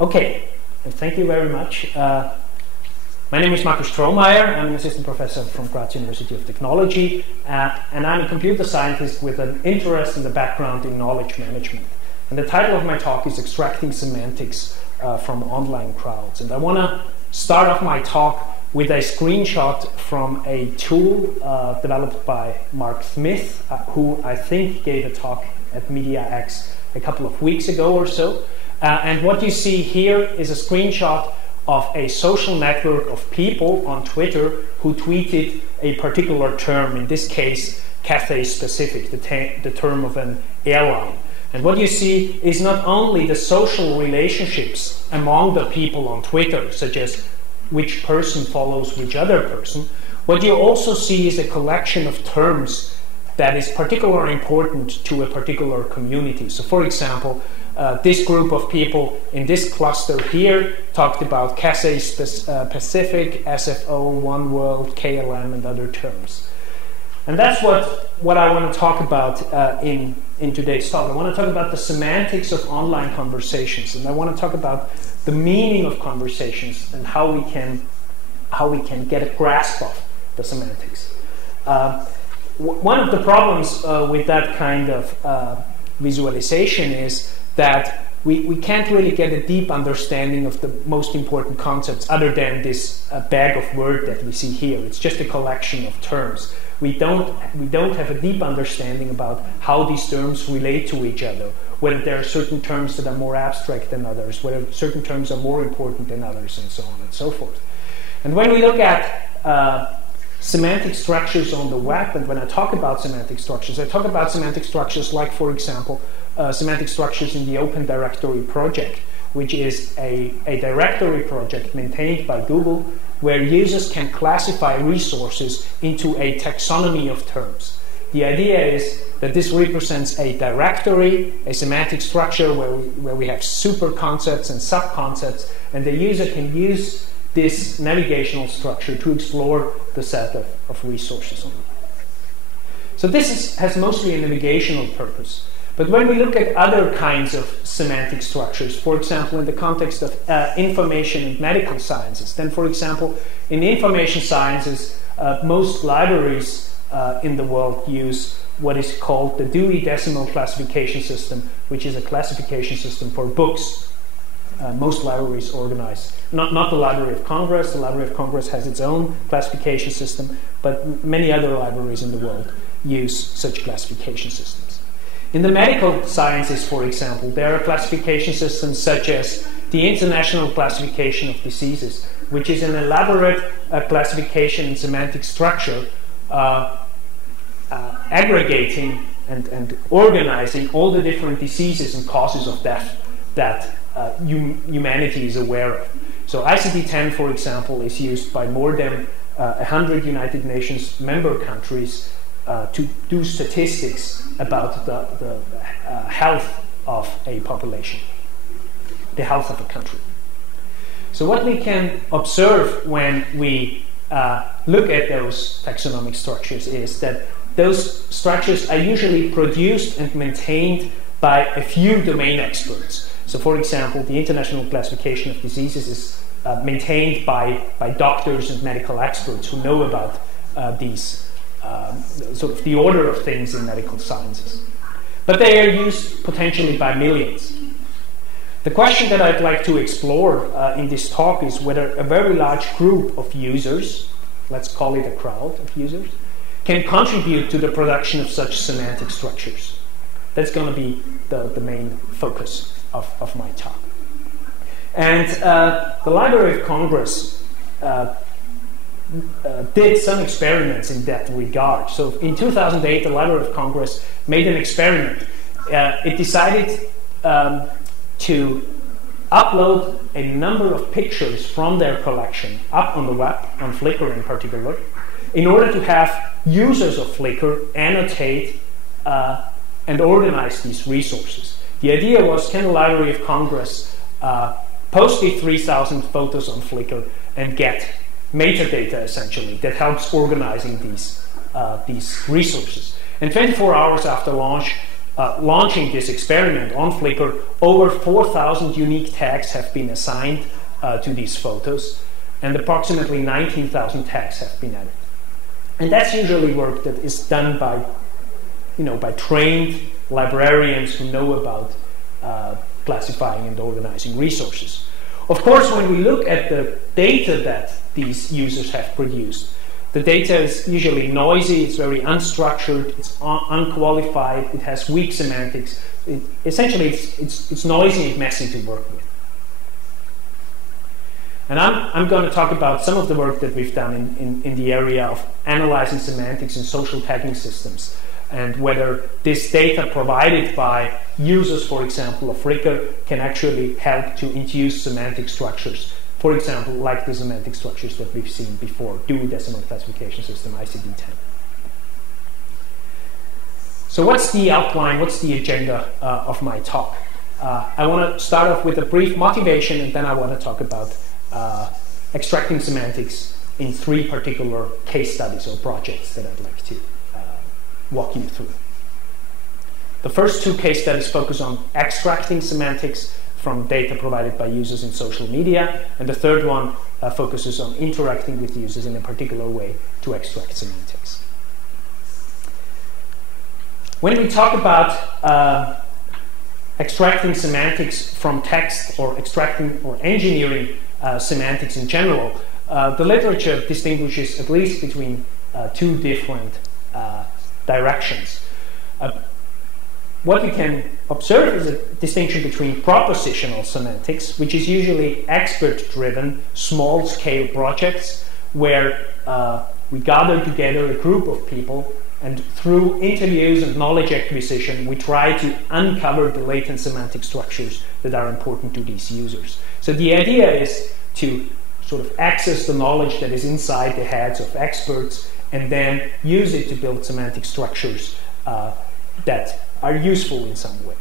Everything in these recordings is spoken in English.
Okay, thank you very much. My name is Markus Strohmaier. I'm an assistant professor from Graz University of Technology, and I'm a computer scientist with an interest in the background in knowledge management. And the title of my talk is Extracting Semantics from Online Crowds. And I want to start off my talk with a screenshot from a tool developed by Mark Smith, who I think gave a talk at Media-X a couple of weeks ago or so. And what you see here is a screenshot of a social network of people on Twitter who tweeted a particular term, in this case, Cathay Specific, the term of an airline. And what you see is not only the social relationships among the people on Twitter, such as which person follows which other person, what you also see is a collection of terms that is particularly important to a particular community. So for example, this group of people in this cluster here talked about Cathay Pacific, SFO, One World, KLM, and other terms. And that's what I want to talk about in today's talk. I want to talk about the semantics of online conversations, and I want to talk about the meaning of conversations and how we can get a grasp of the semantics. One of the problems with that kind of visualization is that we can't really get a deep understanding of the most important concepts other than this bag of words that we see here. It's just a collection of terms. We don't have a deep understanding about how these terms relate to each other, whether there are certain terms that are more abstract than others, whether certain terms are more important than others, and so on and so forth. And when we look at semantic structures on the web, and when I talk about semantic structures, I talk about semantic structures like, for example, semantic structures in the Open Directory project, which is a directory project maintained by Google, where users can classify resources into a taxonomy of terms. The idea is that this represents a directory, a semantic structure where we have super concepts and sub-concepts, and the user can use this navigational structure to explore the set of resources. So this has mostly a navigational purpose. But when we look at other kinds of semantic structures, for example, in the context of information and medical sciences, then, for example, in information sciences, most libraries in the world use what is called the Dewey Decimal Classification System, which is a classification system for books. Most libraries organize, not the Library of Congress. The Library of Congress has its own classification system, but many other libraries in the world use such classification systems. In the medical sciences, for example, there are classification systems such as the International Classification of Diseases, which is an elaborate classification and semantic structure aggregating and organizing all the different diseases and causes of death that humanity is aware of. So ICD-10, for example, is used by more than 100 United Nations member countries to do statistics about the health of a population, the health of a country. So what we can observe when we look at those taxonomic structures is that those structures are usually produced and maintained by a few domain experts. So for example, the International Classification of Diseases is maintained by doctors and medical experts who know about these sort of the order of things in medical sciences. But they are used potentially by millions. The question that I'd like to explore in this talk is whether a very large group of users, let's call it a crowd of users, can contribute to the production of such semantic structures. That's going to be the main focus of my talk. And the Library of Congress did some experiments in that regard. So in 2008, the Library of Congress made an experiment. It decided to upload a number of pictures from their collection up on the web, on Flickr in particular, in order to have users of Flickr annotate and organize these resources. The idea was, can the Library of Congress post the 3,000 photos on Flickr and get metadata, essentially, that helps organizing these resources. And 24 hours after launch, launching this experiment on Flickr, over 4,000 unique tags have been assigned to these photos, and approximately 19,000 tags have been added. And that's usually work that is done by, by trained librarians who know about classifying and organizing resources. Of course, when we look at the data that these users have produced, the data is usually noisy, it's very unstructured, it's unqualified, it has weak semantics. Essentially, it's noisy and messy to work with. And I'm going to talk about some of the work that we've done in the area of analyzing semantics in social tagging systems, and whether this data provided by users, for example, of Flickr, can actually help to induce semantic structures. For example, like the semantic structures that we've seen before, duodecimal classification system, ICD-10. So what's the outline, what's the agenda of my talk? I want to start off with a brief motivation, and then I want to talk about extracting semantics in 3 particular case studies or projects that I'd like to walk you through. The first 2 case studies focus on extracting semantics from data provided by users in social media, and the third one focuses on interacting with users in a particular way to extract semantics. When we talk about extracting semantics from text, or extracting or engineering semantics in general, the literature distinguishes at least between 2 different directions. What we can observe is a distinction between propositional semantics, which is usually expert-driven, small-scale projects where we gather together a group of people, and through interviews and knowledge acquisition, we try to uncover the latent semantic structures that are important to these users. So the idea is to sort of access the knowledge that is inside the heads of experts, and then use it to build semantic structures that are useful in some way.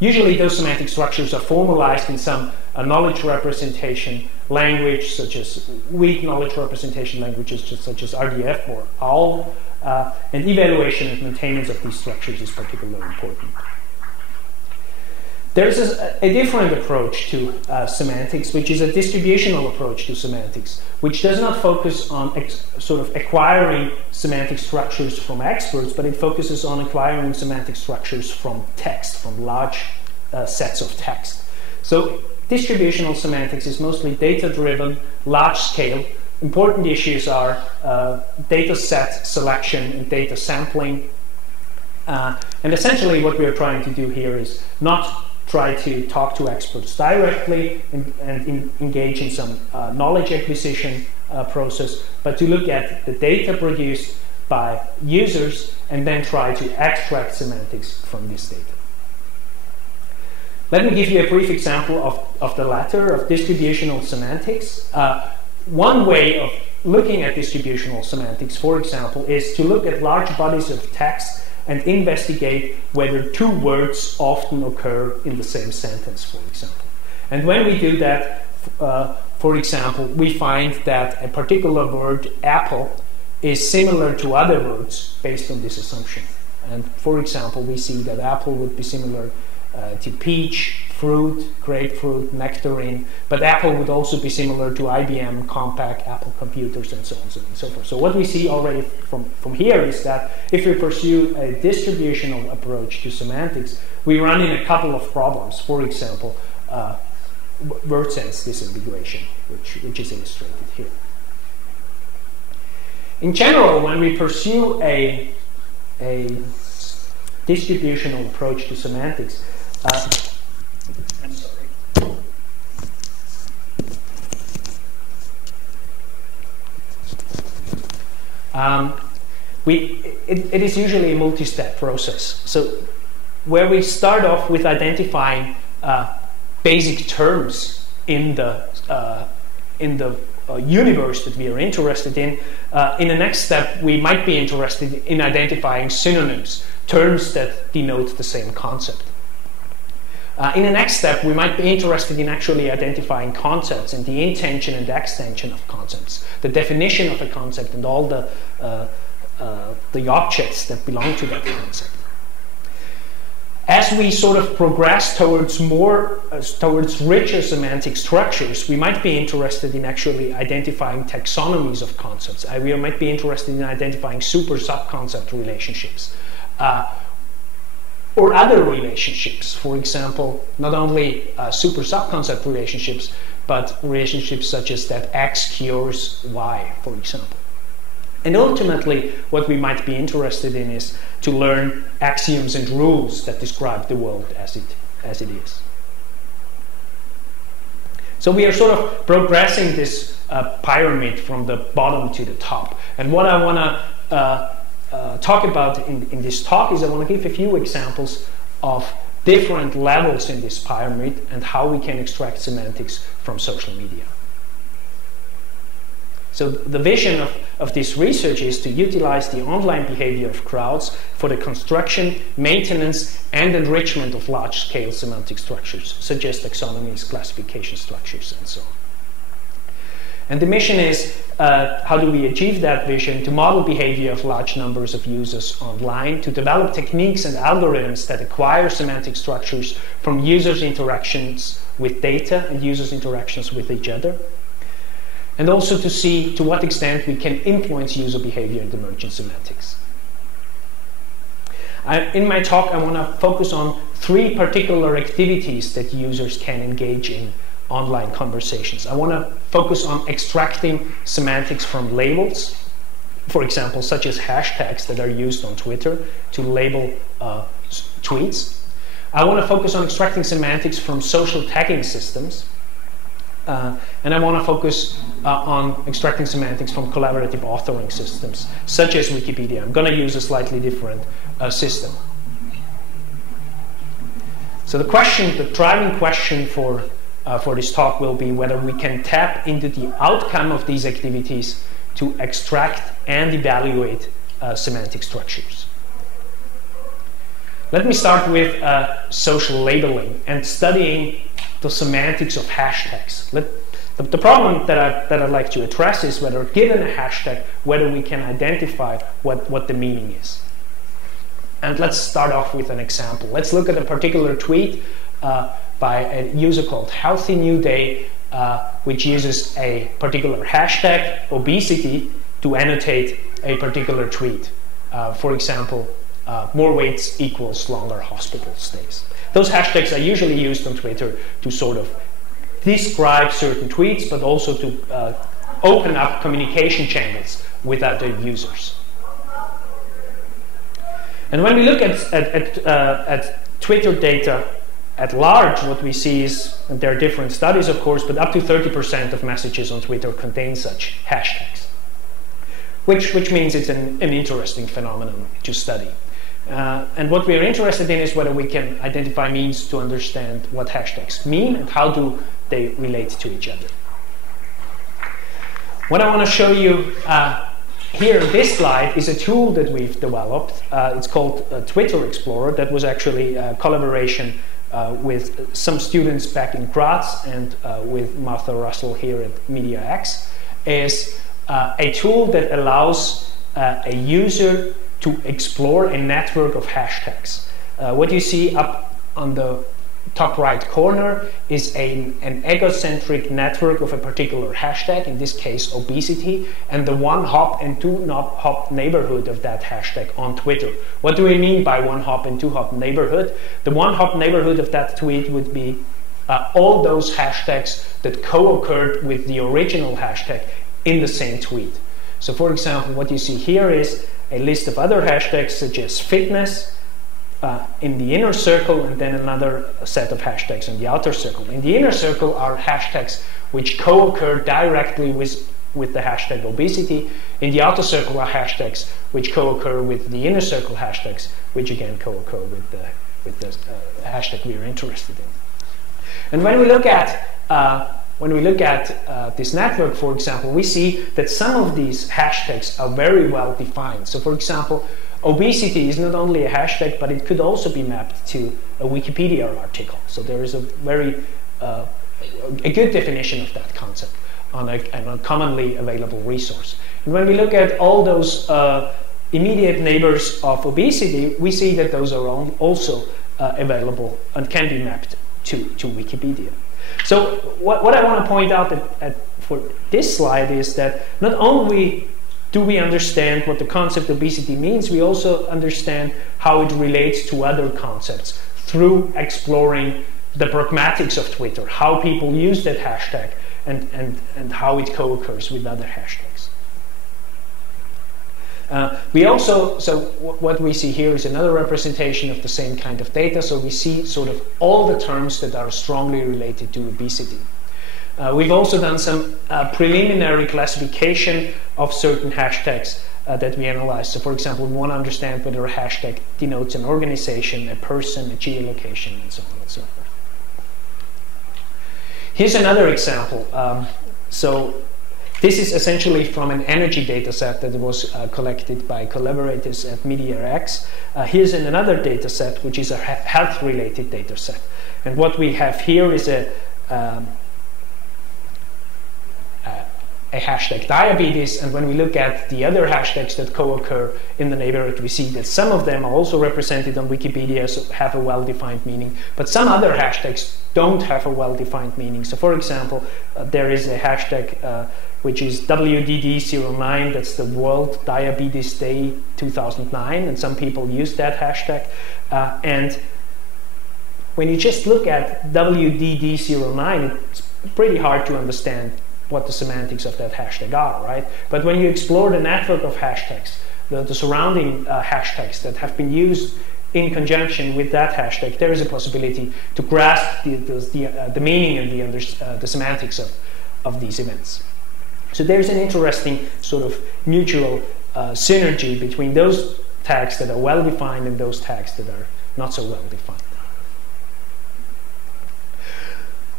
Usually those semantic structures are formalized in some knowledge representation language, such as weak knowledge representation languages such as RDF or OWL, and evaluation and maintenance of these structures is particularly important. There's a different approach to semantics, which is a distributional approach to semantics, which does not focus on sort of acquiring semantic structures from experts, but it focuses on acquiring semantic structures from text, from large sets of text. So distributional semantics is mostly data-driven, large-scale. Important issues are data set selection and data sampling. And essentially what we are trying to do here is not try to talk to experts directly and engage in some knowledge acquisition process, but to look at the data produced by users and then try to extract semantics from this data. Let me give you a brief example of the latter, of distributional semantics. One way of looking at distributional semantics, for example, is to look at large bodies of text and investigate whether 2 words often occur in the same sentence, for example. And when we do that, for example, we find that a particular word, apple, is similar to other words based on this assumption. And for example, we see that apple would be similar to peach, fruit, grapefruit, nectarine, but apple would also be similar to IBM, Compaq, Apple computers, and so on and so forth. So what we see already from here is that if we pursue a distributional approach to semantics, we run in a couple of problems. For example, word sense disambiguation, which is illustrated here. In general, when we pursue a distributional approach to semantics, I'm sorry. It is usually a multi-step process. So where we start off with identifying basic terms in the universe that we are interested in the next step, we might be interested in identifying synonyms, terms that denote the same concept. In the next step, we might be interested in actually identifying concepts and the intension and extension of concepts, the definition of a concept and all the objects that belong to that concept. As we sort of progress towards towards richer semantic structures, we might be interested in actually identifying taxonomies of concepts. We might be interested in identifying super subconcept relationships or other relationships. For example, not only super subconcept relationships, but relationships such as that X cures Y, for example. And ultimately, what we might be interested in is to learn axioms and rules that describe the world as it is. So we are sort of progressing this pyramid from the bottom to the top. And what I want to talk about in this talk is I want to give a few examples of different levels in this pyramid and how we can extract semantics from social media. So the vision of this research is to utilize the online behavior of crowds for the construction, maintenance, and enrichment of large-scale semantic structures, such as taxonomies, classification structures, and so on. And the mission is, how do we achieve that vision? To model behavior of large numbers of users online, to develop techniques and algorithms that acquire semantic structures from users' interactions with data and users' interactions with each other, and also to see to what extent we can influence user behavior in emergent semantics. In my talk, I want to focus on 3 particular activities that users can engage in online conversations. I want to focus on extracting semantics from labels, for example, such as hashtags that are used on Twitter to label tweets. I want to focus on extracting semantics from social tagging systems. And I want to focus on extracting semantics from collaborative authoring systems, such as Wikipedia. I'm going to use a slightly different system. So the driving question for this talk will be whether we can tap into the outcome of these activities to extract and evaluate semantic structures. Let me start with social labeling and studying the semantics of hashtags. The problem that I'd like to address is whether, given a hashtag, whether we can identify what the meaning is. And let's start off with an example. Let's look at a particular tweet by a user called Healthy New Day, which uses a particular hashtag, obesity, to annotate a particular tweet. For example, more weights equals longer hospital stays. Those hashtags are usually used on Twitter to sort of describe certain tweets, but also to open up communication channels with other users. And when we look at Twitter data at large, what we see is, and there are different studies of course, but up to 30% of messages on Twitter contain such hashtags, which means it's an interesting phenomenon to study. And what we are interested in is whether we can identify means to understand what hashtags mean and how do they relate to each other. What I want to show you here in this slide is a tool that we've developed. It's called Twitter Explorer. That was actually a collaboration with some students back in Graz and with Martha Russell here at Media-X. Is a tool that allows a user to explore a network of hashtags. What you see up on the top right corner is an egocentric network of a particular hashtag, in this case obesity, and the one-hop and two-hop neighborhood of that hashtag on Twitter. What do we mean by one-hop and two-hop neighborhood? The one-hop neighborhood of that tweet would be all those hashtags that co-occurred with the original hashtag in the same tweet. So for example, what you see here is a list of other hashtags such as fitness in the inner circle, and then another set of hashtags in the outer circle. In the inner circle are hashtags which co-occur directly with the hashtag obesity. In the outer circle are hashtags which co-occur with the inner circle hashtags, which again co-occur with the hashtag we are interested in. And when we look at this network, for example, we see that some of these hashtags are very well defined. So for example, obesity is not only a hashtag, but it could also be mapped to a Wikipedia article. So there is a very a good definition of that concept on a commonly available resource. And when we look at all those immediate neighbors of obesity, we see that those are also available and can be mapped to Wikipedia. So what I want to point out for this slide is that not only do we understand what the concept obesity means, we also understand how it relates to other concepts through exploring the pragmatics of Twitter, how people use that hashtag, and how it co-occurs with other hashtags. What we see here is another representation of the same kind of data. So we see sort of all the terms that are strongly related to obesity. We've also done some preliminary classification of certain hashtags that we analyze. So for example, we want to understand whether a hashtag denotes an organization, a person, a geolocation, and so on and so forth. Here's another example. So this is essentially from an energy data set that was collected by collaborators at Media-X. Here's another data set, which is a health-related data set. And what we have here is a hashtag diabetes, and when we look at the other hashtags that co-occur in the neighborhood, we see that some of them are also represented on Wikipedia, so have a well-defined meaning, but some other hashtags don't have a well-defined meaning. So for example, there is a hashtag which is WDD09, that's the World Diabetes Day 2009, and some people use that hashtag. And when you just look at WDD09, it's pretty hard to understand what the semantics of that hashtag are, right? But when you explore the network of hashtags, the surrounding hashtags that have been used in conjunction with that hashtag, there is a possibility to grasp the meaning and the semantics of these events. So there's an interesting sort of mutual synergy between those tags that are well-defined and those tags that are not so well-defined.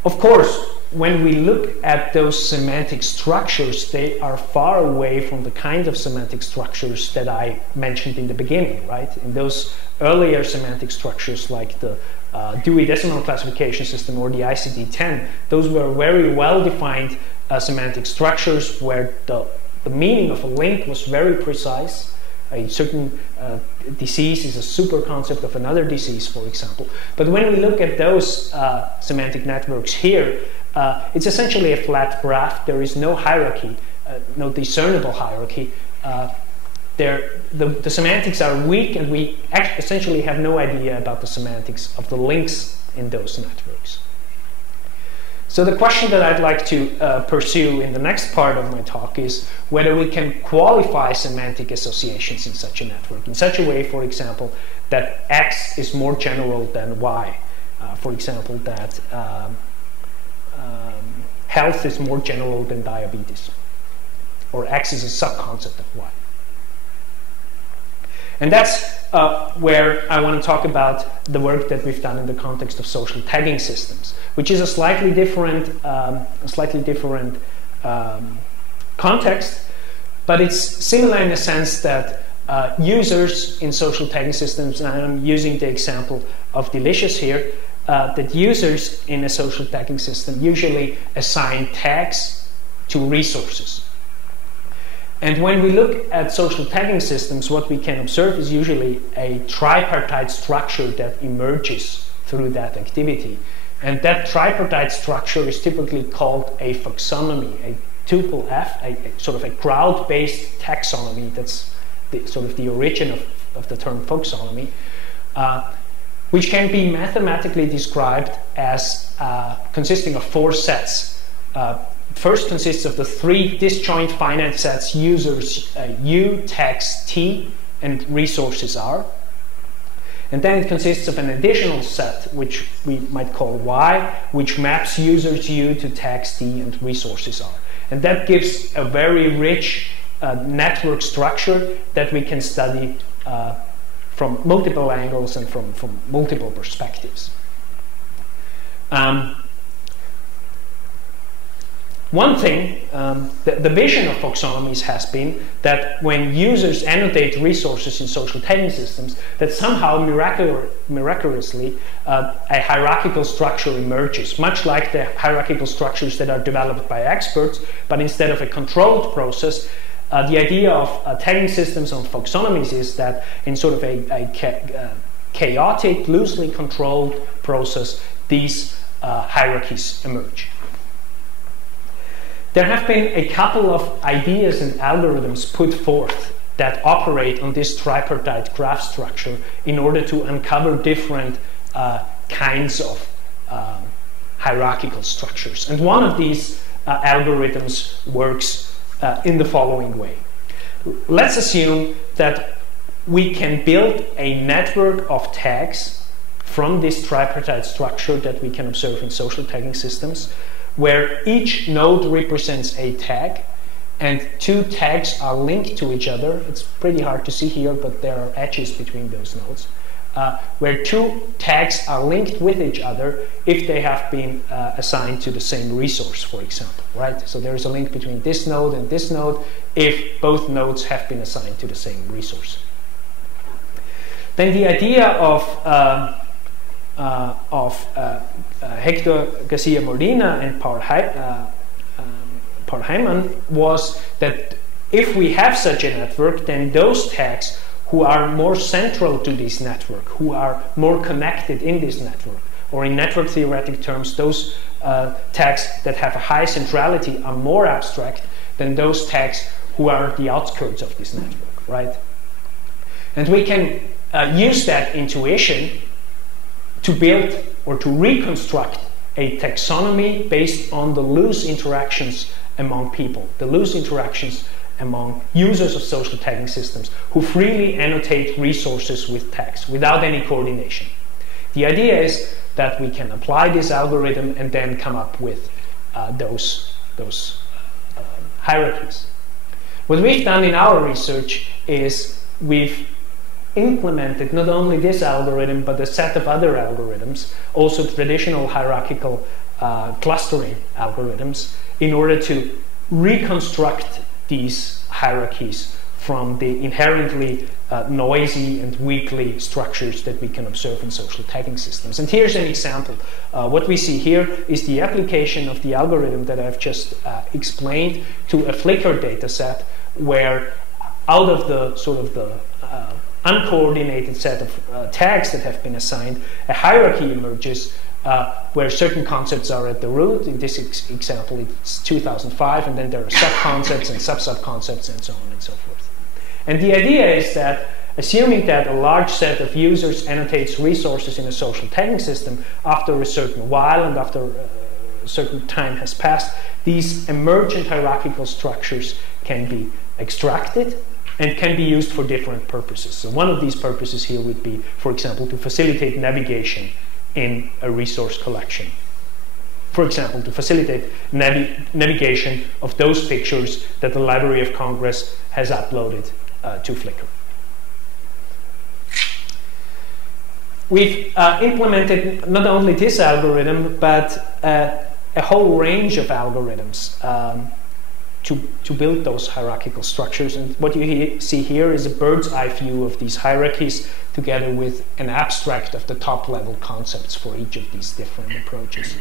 Of course, when we look at those semantic structures, they are far away from the kind of semantic structures that I mentioned in the beginning, right? In those earlier semantic structures like the Dewey Decimal Classification System or the ICD-10, those were very well-defined semantic structures where the meaning of a link was very precise. A certain disease is a super concept of another disease, for example. But when we look at those semantic networks here, it's essentially a flat graph. There is no hierarchy, no discernible hierarchy. The semantics are weak, and we essentially have no idea about the semantics of the links in those networks. So the question that I'd like to pursue in the next part of my talk is whether we can qualify semantic associations in such a network, in such a way, for example, that X is more general than Y. For example, that health is more general than diabetes, or X is a subconcept of Y. And that's where I want to talk about the work that we've done in the context of social tagging systems, which is a slightly different context, but it's similar in the sense that users in social tagging systems, and I'm using the example of Delicious here, that users in a social tagging system usually assign tags to resources. And when we look at social tagging systems, what we can observe is usually a tripartite structure that emerges through that activity. And that tripartite structure is typically called a taxonomy, a tuple F, a sort of a crowd-based taxonomy. That's sort of the origin of the term taxonomy, which can be mathematically described as consisting of 4 sets. First consists of the 3 disjoint finite sets users U, tags T, and resources R. And then it consists of an additional set, which we might call Y, which maps users U to tags T and resources R. And that gives a very rich network structure that we can study from multiple angles and from multiple perspectives. One thing, the vision of taxonomies has been that when users annotate resources in social tagging systems, that somehow miraculously a hierarchical structure emerges, much like the hierarchical structures that are developed by experts, but instead of a controlled process, the idea of tagging systems on taxonomies is that in sort of a chaotic, loosely controlled process, these hierarchies emerge. There have been a couple of ideas and algorithms put forth that operate on this tripartite graph structure in order to uncover different kinds of hierarchical structures. And one of these algorithms works in the following way. Let's assume that we can build a network of tags from this tripartite structure that we can observe in social tagging systems, where each node represents a tag, and two tags are linked to each other. It's pretty hard to see here, but there are edges between those nodes, where two tags are linked with each other if they have been assigned to the same resource, for example, right? So there is a link between this node and this node if both nodes have been assigned to the same resource. Then the idea of Hector Garcia Molina and Paul Hyman was that if we have such a network, then those tags who are more central to this network, who are more connected in this network, or in network theoretic terms, those tags that have a high centrality are more abstract than those tags who are the outskirts of this network, right? And we can use that intuition to build or to reconstruct a taxonomy based on the loose interactions among people, the loose interactions among users of social tagging systems who freely annotate resources with tags without any coordination. The idea is that we can apply this algorithm and then come up with those hierarchies. What we've done in our research is we've implemented not only this algorithm but a set of other algorithms, also traditional hierarchical clustering algorithms, in order to reconstruct these hierarchies from the inherently noisy and weakly structures that we can observe in social tagging systems. And here's an example. What we see here is the application of the algorithm that I've just explained to a flickr data set, where out of the sort of the uncoordinated set of tags that have been assigned, a hierarchy emerges where certain concepts are at the root. In this example, it's 2005, and then there are sub-concepts and sub-sub-concepts and so on and so forth. And the idea is that, assuming that a large set of users annotates resources in a social tagging system, after a certain while and after a certain time has passed, these emergent hierarchical structures can be extracted and can be used for different purposes. So one of these purposes here would be, for example, to facilitate navigation in a resource collection. For example, to facilitate navigation of those pictures that the Library of Congress has uploaded to Flickr. We've implemented not only this algorithm, but a whole range of algorithms to build those hierarchical structures. And what you see here is a bird's eye view of these hierarchies, together with an abstract of the top-level concepts for each of these different approaches.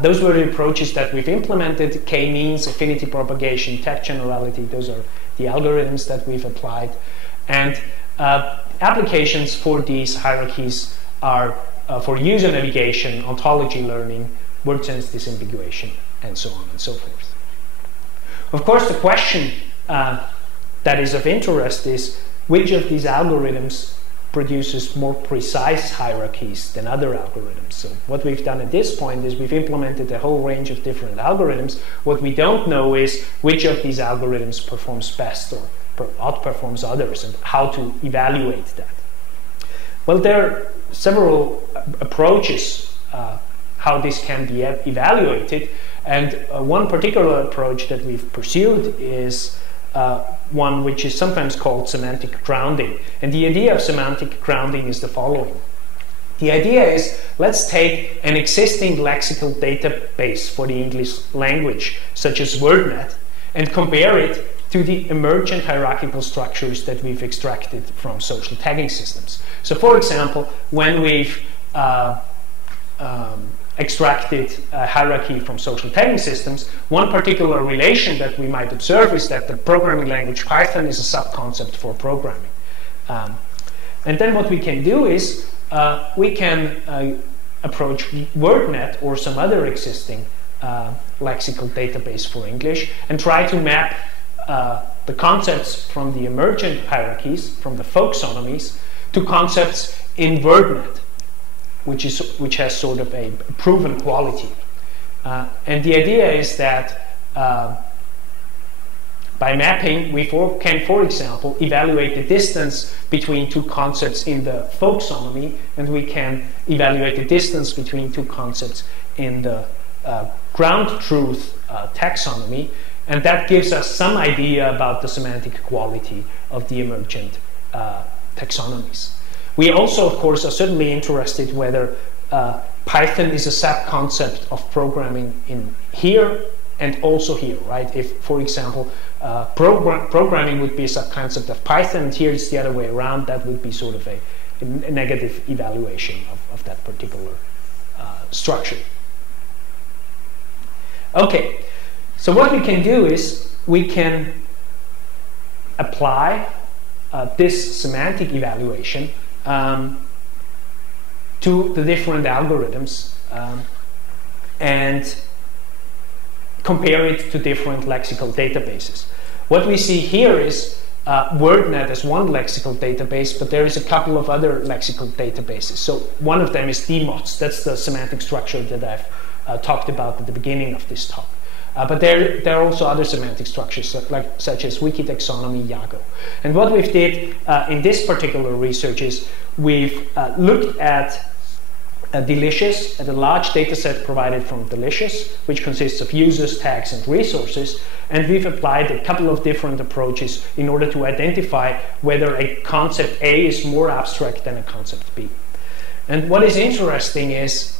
Those were the approaches that we've implemented: k-means, affinity propagation, tag generality. Those are the algorithms that we've applied. And applications for these hierarchies are for user navigation, ontology learning, word sense disambiguation, and so on and so forth. Of course, the question that is of interest is which of these algorithms produces more precise hierarchies than other algorithms. So what we've done at this point is we've implemented a whole range of different algorithms. What we don't know is which of these algorithms performs best or outperforms others, and how to evaluate that. Well, there are several approaches how this can be evaluated, and one particular approach that we've pursued is one which is sometimes called semantic grounding. And the idea of semantic grounding is the following. The idea is, let's take an existing lexical database for the English language, such as WordNet, and compare it to the emergent hierarchical structures that we've extracted from social tagging systems. So, for example, when we've extracted a hierarchy from social tagging systems, one particular relation that we might observe is that the programming language Python is a subconcept for programming. And then what we can do is we can approach WordNet or some other existing lexical database for English and try to map the concepts from the emergent hierarchies, from the folksonomies, to concepts in WordNet, which has sort of a proven quality. And the idea is that by mapping, we can, for example, evaluate the distance between two concepts in the folksonomy, and we can evaluate the distance between two concepts in the ground truth taxonomy, and that gives us some idea about the semantic quality of the emergent taxonomies. We also, of course, are certainly interested whether Python is a sub-concept of programming in here and also here, right? If, for example, programming would be a sub-concept of Python, and here it's the other way around, that would be sort of a negative evaluation of that particular structure. Okay, so what we can do is we can apply this semantic evaluation to the different algorithms and compare it to different lexical databases. What we see here is WordNet as one lexical database, but there is a couple of other lexical databases. So one of them is DMOTS. That's the semantic structure that I've talked about at the beginning of this talk. But there are also other semantic structures such as Wikitaxonomy, Yago. And what we've did in this particular research is we've looked at Delicious, at a large data set provided from Delicious, which consists of users, tags, and resources, and we've applied a couple of different approaches in order to identify whether a concept A is more abstract than a concept B. And what is interesting is,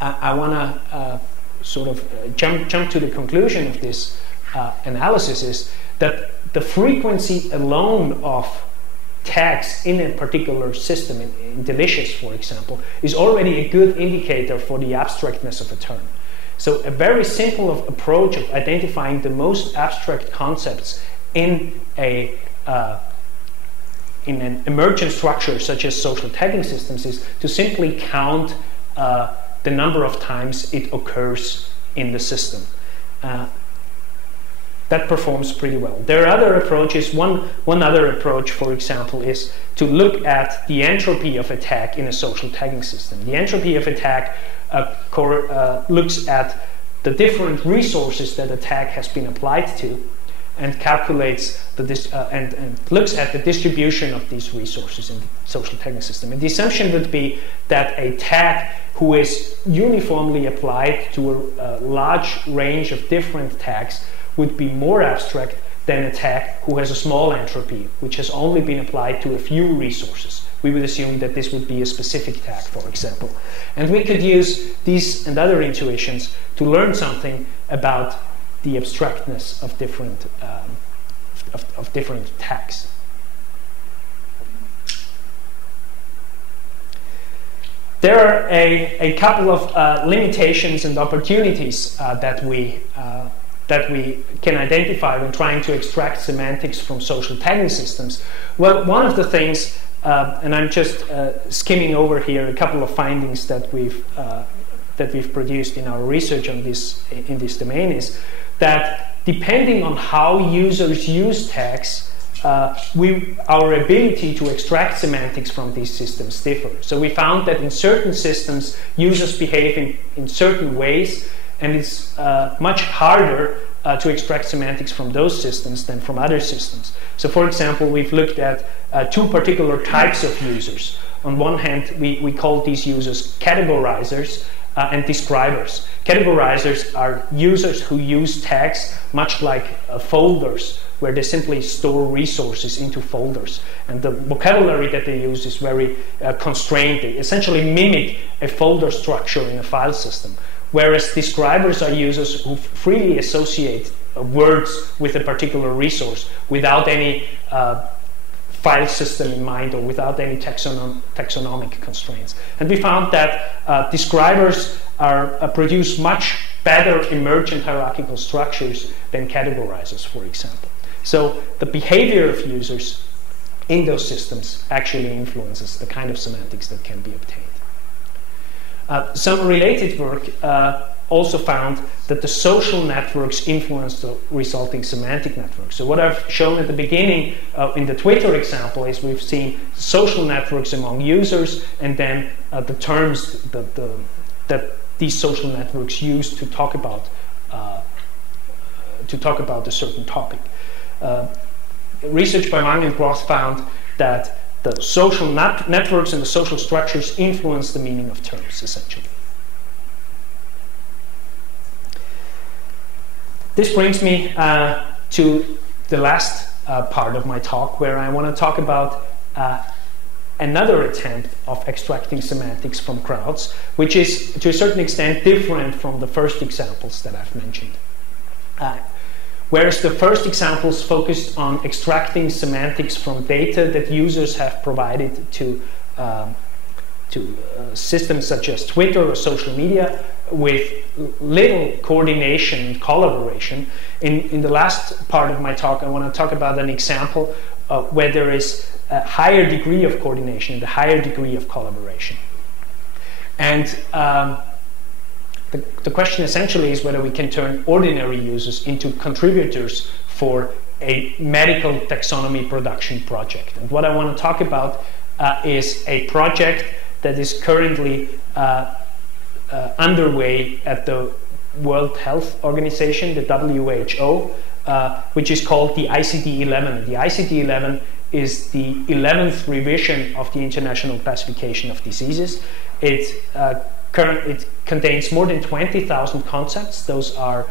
I want to sort of jump to the conclusion of this analysis, is that the frequency alone of tags in a particular system, in Delicious, for example, is already a good indicator for the abstractness of a term. So a very simple approach of identifying the most abstract concepts in an emergent structure such as social tagging systems is to simply count the number of times it occurs in the system. That performs pretty well. There are other approaches. One other approach, for example, is to look at the entropy of a tag in a social tagging system. The entropy of a tag looks at the different resources that a tag has been applied to, and calculates and looks at the distribution of these resources in the social tagging system. And the assumption would be that a tag who is uniformly applied to a large range of different tags would be more abstract than a tag who has a small entropy, which has only been applied to a few resources. We would assume that this would be a specific tag, for example. And we could use these and other intuitions to learn something about the abstractness of different tags. There are a couple of limitations and opportunities that we can identify when trying to extract semantics from social tagging systems. Well, one of the things, and I'm just skimming over here a couple of findings that we've produced in our research on in this domain, is that depending on how users use tags, our ability to extract semantics from these systems differ. So we found that in certain systems, users behave in certain ways, and it's much harder to extract semantics from those systems than from other systems. So for example, we've looked at two particular types of users. On one hand, we call these users categorizers and describers. Categorizers are users who use tags much like folders, where they simply store resources into folders. And the vocabulary that they use is very constrained. They essentially mimic a folder structure in a file system. Whereas describers are users who freely associate words with a particular resource without any file system in mind or without any taxonomic constraints. And we found that describers produce much better emergent hierarchical structures than categorizers, for example. So the behavior of users in those systems actually influences the kind of semantics that can be obtained. Some related work also found that the social networks influence the resulting semantic networks. So what I've shown at the beginning in the Twitter example is we've seen social networks among users, and then the terms that these social networks use to talk about a certain topic. Research by Wang and Groth found that the social networks and the social structures influence the meaning of terms, essentially. This brings me to the last part of my talk, where I want to talk about another attempt of extracting semantics from crowds, which is to a certain extent different from the first examples that I've mentioned. Whereas the first examples focused on extracting semantics from data that users have provided to systems such as Twitter or social media with little coordination and collaboration. In the last part of my talk, I want to talk about an example where there is a higher degree of coordination and a higher degree of collaboration. And the question essentially is whether we can turn ordinary users into contributors for a medical taxonomy production project. And what I want to talk about is a project that is currently underway at the World Health Organization, the WHO, which is called the ICD-11. The ICD-11 is the 11th revision of the International Classification of Diseases. It contains more than 20,000 concepts. Those are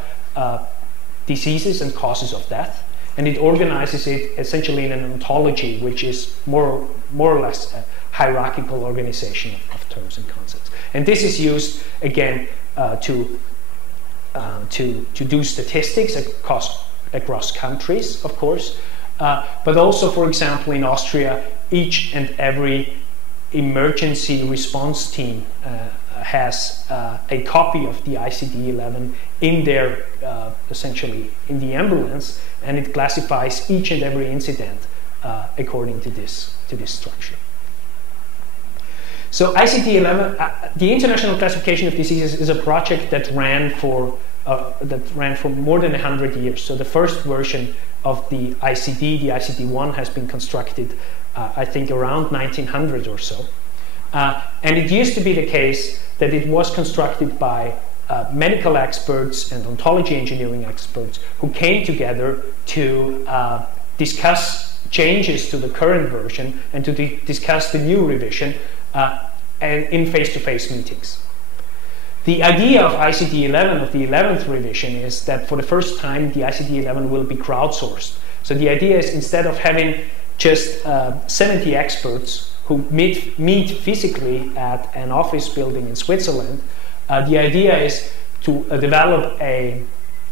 diseases and causes of death. And it organizes it essentially in an ontology, which is more or less a hierarchical organization of terms and concepts. And this is used, again, to do statistics across countries, of course, but also, for example, in Austria, each and every emergency response team has a copy of the ICD-11 in their, essentially, in the ambulance, and it classifies each and every incident according to this structure. So ICD-11, the International Classification of Diseases, is a project that ran for more than 100 years. So the first version of the ICD-1, has been constructed, I think, around 1900 or so. And it used to be the case that it was constructed by medical experts and ontology engineering experts who came together to discuss changes to the current version and to discuss the new revision and in face-to-face meetings. The idea of ICD-11, of the 11th revision, is that for the first time the ICD-11 will be crowdsourced. So the idea is, instead of having just 70 experts who meet physically at an office building in Switzerland, the idea is to develop a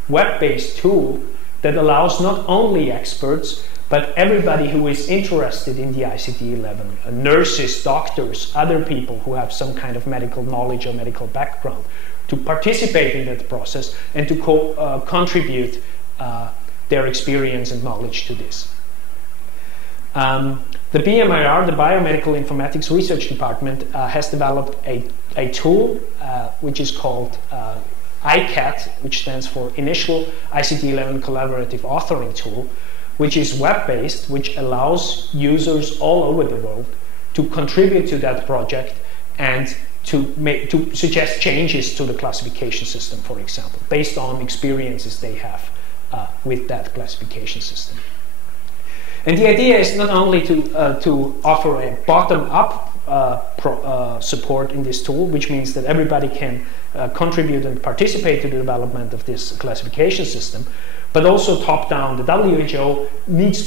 web-based tool that allows not only experts, but everybody who is interested in the ICD-11, nurses, doctors, other people who have some kind of medical knowledge or medical background, to participate in that process and to contribute their experience and knowledge to this. The BMIR, the Biomedical Informatics Research Department, has developed a tool which is called ICAT, which stands for Initial ICD-11 Collaborative Authoring Tool, which is web-based, which allows users all over the world to contribute to that project and to suggest changes to the classification system, for example, based on experiences they have with that classification system. And the idea is not only to offer a bottom-up support in this tool, which means that everybody can contribute and participate to the development of this classification system, but also top-down. The WHO needs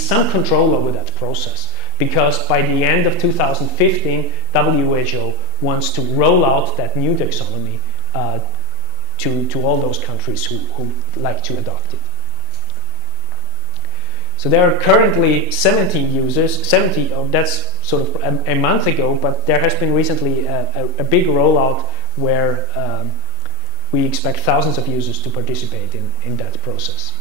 some control over that process, because by the end of 2015, WHO wants to roll out that new taxonomy to all those countries who like to adopt it. So there are currently 70 users, that's sort of a month ago, but there has been recently a big rollout where we expect thousands of users to participate in that process.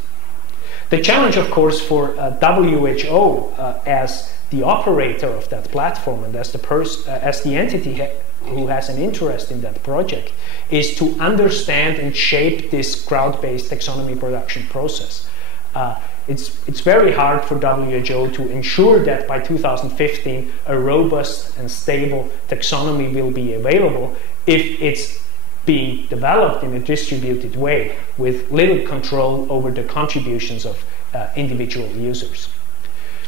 The challenge, of course, for WHO as the operator of that platform and as the entity who has an interest in that project is to understand and shape this crowd-based taxonomy production process. It's very hard for WHO to ensure that by 2015 a robust and stable taxonomy will be available if it's being developed in a distributed way with little control over the contributions of individual users.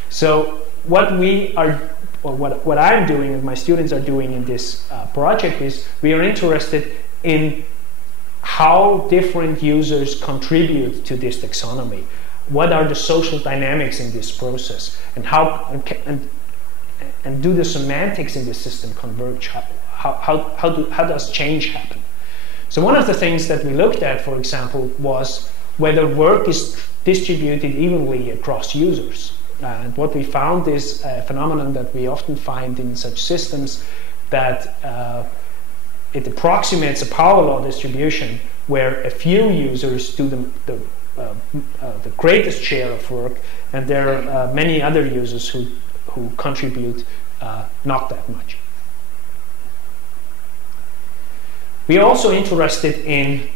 So what we are, or what I'm doing and my students are doing in this project is we are interested in how different users contribute to this taxonomy. What are the social dynamics in this process, and how and do the semantics in this system converge? How does change happen? So one of the things that we looked at, for example, was whether work is distributed evenly across users. And what we found is a phenomenon that we often find in such systems, that it approximates a power law distribution where a few users do the greatest share of work, and there are many other users who contribute not that much. We are also interested in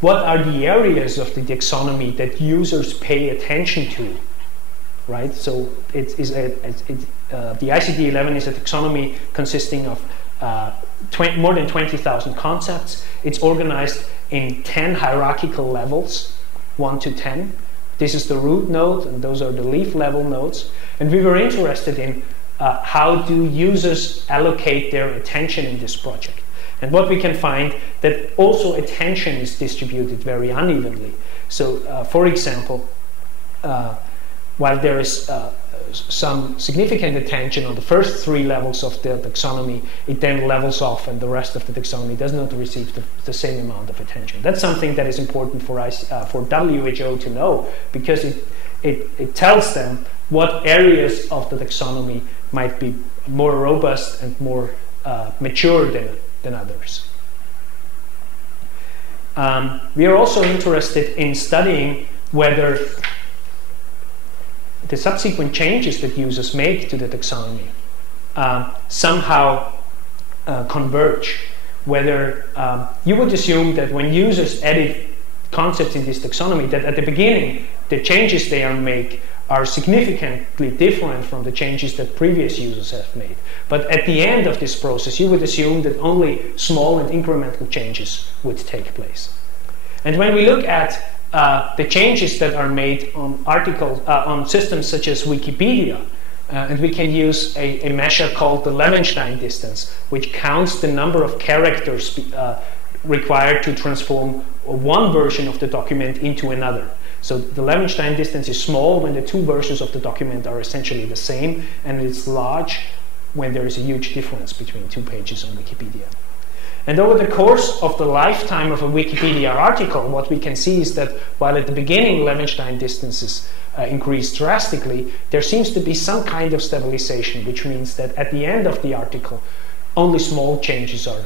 what are the areas of the taxonomy that users pay attention to, right? So the ICD-11 is a taxonomy consisting of more than 20,000 concepts. It's organized in 10 hierarchical levels, 1 to 10. This is the root node, and those are the leaf level nodes. And we were interested in how do users allocate their attention in this project. And what we can find that also attention is distributed very unevenly. So, for example, while there is some significant attention on the first 3 levels of the taxonomy, it then levels off, and the rest of the taxonomy does not receive the same amount of attention. That's something that is important for WHO to know, because it tells them what areas of the taxonomy might be more robust and more mature than others. We are also interested in studying whether the subsequent changes that users make to the taxonomy somehow converge. Whether you would assume that when users edit concepts in this taxonomy, that at the beginning the changes they make are significantly different from the changes that previous users have made. But at the end of this process, you would assume that only small and incremental changes would take place. And when we look at the changes that are made on articles, on systems such as Wikipedia, and we can use a measure called the Levenshtein distance, which counts the number of characters required to transform one version of the document into another. So the Levenshtein distance is small when the 2 versions of the document are essentially the same, and it's large when there is a huge difference between 2 pages on Wikipedia. And over the course of the lifetime of a Wikipedia article, what we can see is that while at the beginning Levenshtein distances increase drastically, there seems to be some kind of stabilization, which means that at the end of the article, only small changes are,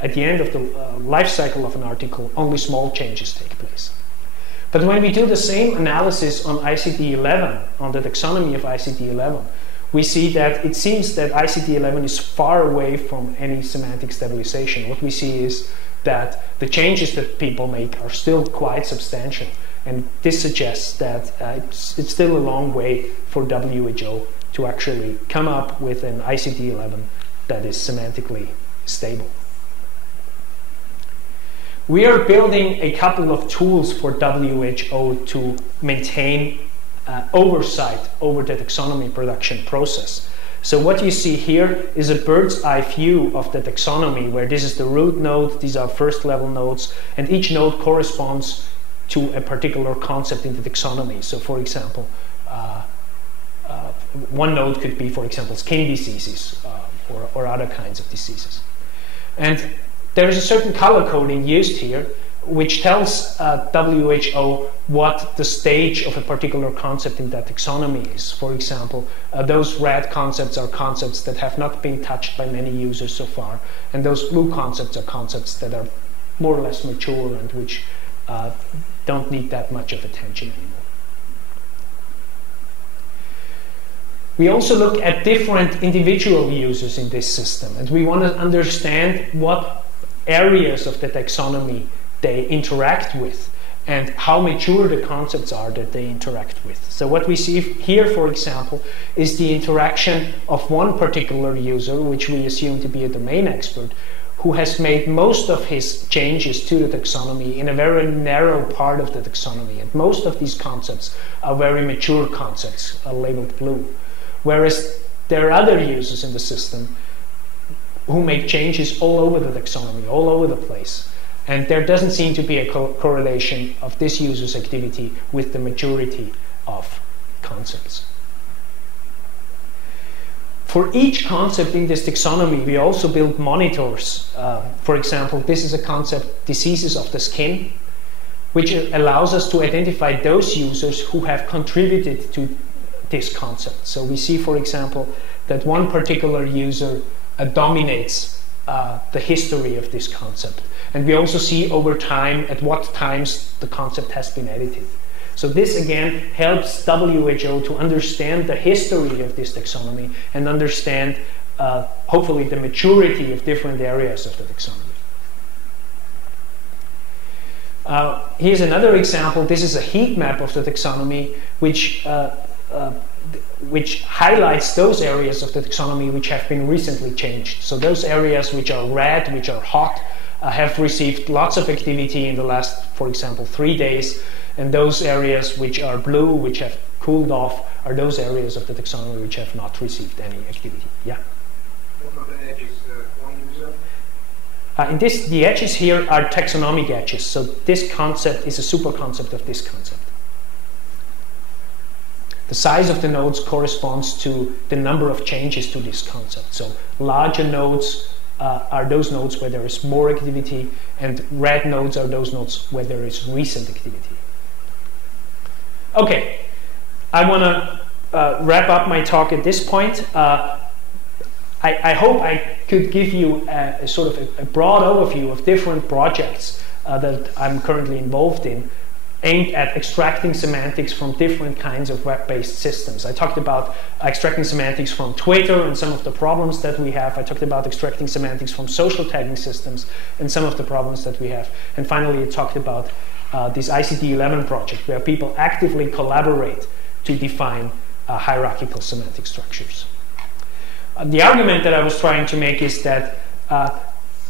at the end of the life cycle of an article, only small changes take place. But when we do the same analysis on ICD-11, on the taxonomy of ICD-11, we see that it seems that ICD-11 is far away from any semantic stabilization. What we see is that the changes that people make are still quite substantial, and this suggests that it's still a long way for WHO to actually come up with an ICD-11 that is semantically stable. We are building a couple of tools for WHO to maintain oversight over the taxonomy production process. So what you see here is a bird's eye view of the taxonomy, where this is the root node, these are first level nodes, and each node corresponds to a particular concept in the taxonomy. So for example, one node could be, for example, skin diseases or other kinds of diseases. And there is a certain color coding used here, which tells WHO what the stage of a particular concept in that taxonomy is. For example, those red concepts are concepts that have not been touched by many users so far, and those blue concepts are concepts that are more or less mature and which don't need that much of attention anymore. We also look at different individual users in this system, and we want to understand what areas of the taxonomy they interact with and how mature the concepts are that they interact with. So what we see here, for example, is the interaction of one particular user, which we assume to be a domain expert, who has made most of his changes to the taxonomy in a very narrow part of the taxonomy. And most of these concepts are very mature concepts, labeled blue. Whereas there are other users in the system who make changes all over the taxonomy, all over the place. And there doesn't seem to be a correlation of this user's activity with the maturity of concepts. For each concept in this taxonomy, we also build monitors. For example, this is a concept, diseases of the skin, which allows us to identify those users who have contributed to this concept. So we see, for example, that one particular user dominates the history of this concept. And we also see over time at what times the concept has been edited. So this again helps WHO to understand the history of this taxonomy and understand hopefully the maturity of different areas of the taxonomy. Here's another example. This is a heat map of the taxonomy which highlights those areas of the taxonomy which have been recently changed. So those areas which are red, which are hot, have received lots of activity in the last, for example, 3 days. And those areas which are blue, which have cooled off, are those areas of the taxonomy which have not received any activity. Yeah? What about the edges? One user? The edges here are taxonomic edges. So this concept is a super concept of this concept. The size of the nodes corresponds to the number of changes to this concept. So larger nodes are those nodes where there is more activity, and red nodes are those nodes where there is recent activity. Okay, I want to wrap up my talk at this point. I hope I could give you a sort of a broad overview of different projects that I'm currently involved in, aimed at extracting semantics from different kinds of web-based systems. I talked about extracting semantics from Twitter and some of the problems that we have. I talked about extracting semantics from social tagging systems and some of the problems that we have. And finally, I talked about this ICD-11 project, where people actively collaborate to define hierarchical semantic structures. The argument that I was trying to make is that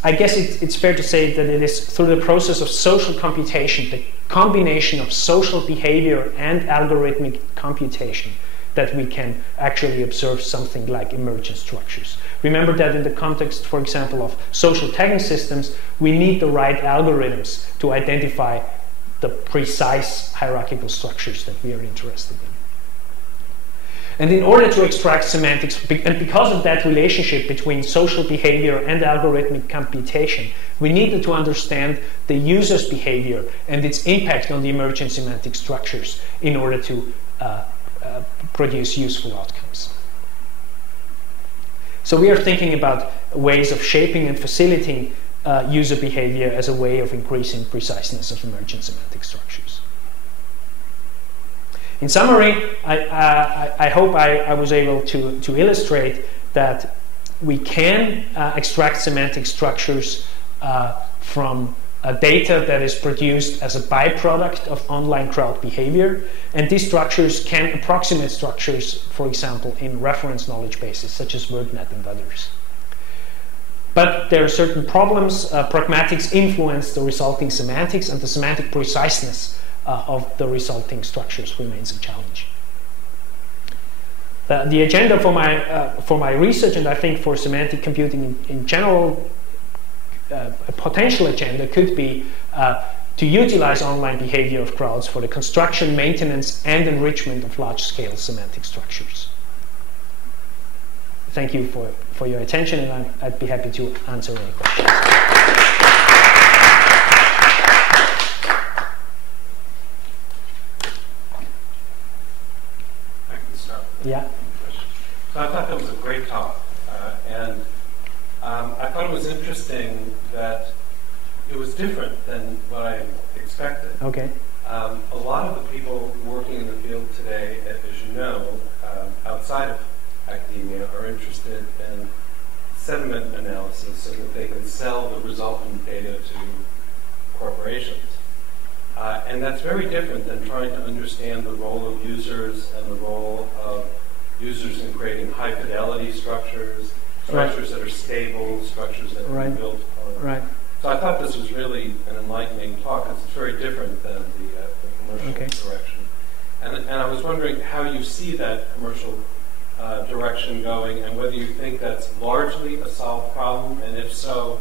I guess it's fair to say that it is through the process of social computation, the combination of social behavior and algorithmic computation, that we can actually observe something like emergent structures. Remember that in the context, for example, of social tagging systems, we need the right algorithms to identify the precise hierarchical structures that we are interested in. And in order to extract semantics, and because of that relationship between social behavior and algorithmic computation, we needed to understand the user's behavior and its impact on the emergent semantic structures in order to produce useful outcomes. So we are thinking about ways of shaping and facilitating user behavior as a way of increasing preciseness of emergent semantic structures. In summary, I hope I was able to illustrate that we can extract semantic structures from data that is produced as a byproduct of online crowd behavior, and these structures can approximate structures, for example, in reference knowledge bases such as WordNet and others. But there are certain problems. Pragmatics influence the resulting semantics, and the semantic preciseness of the resulting structures remains a challenge. The agenda for my research, and I think for semantic computing in general, a potential agenda could be to utilize online behavior of crowds for the construction, maintenance, and enrichment of large-scale semantic structures. Thank you for your attention, and I'd be happy to answer any questions. Yeah. So I thought that was a great talk, and I thought it was interesting that it was different than what I expected. Okay. A lot of the people working in the field today, as you know, outside of academia are interested in sentiment analysis so that they can sell the resultant data to corporations. And that's very different than trying to understand the role of users and the role of users in creating high fidelity structures, structures that are stable, structures that can be built on. Right. So I thought this was really an enlightening talk. It's very different than the commercial direction. And I was wondering how you see that commercial direction going, and whether you think that's largely a solved problem, and if so,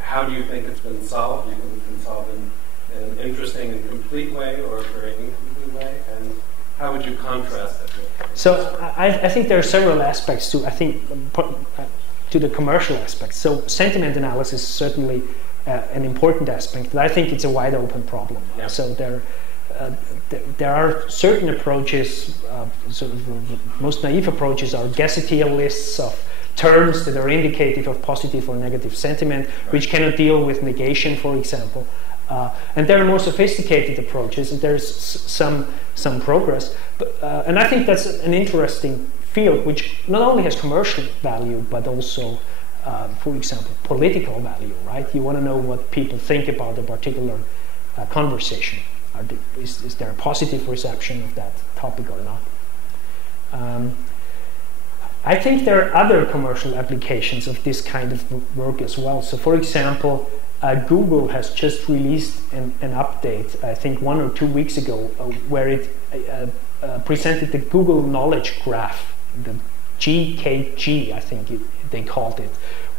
how do you think it's been solved? Do you think it's been solved in an interesting and complete way, or a very incomplete way? And how would you contrast that with? So I think there are several aspects to to the commercial aspects. So sentiment analysis is certainly an important aspect, but I think it's a wide open problem. Yeah. So there are certain approaches, sort of the most naive approaches are gazetteer lists of terms that are indicative of positive or negative sentiment, which cannot deal with negation, for example. And there are more sophisticated approaches, and there's some progress. But, and I think that's an interesting field, which not only has commercial value, but also, for example, political value, right? You want to know what people think about a particular conversation. Is there a positive reception of that topic or not? I think there are other commercial applications of this kind of work as well. So, for example, Google has just released an update, I think 1 or 2 weeks ago, where it presented the Google Knowledge Graph, the GKG, I think they called it,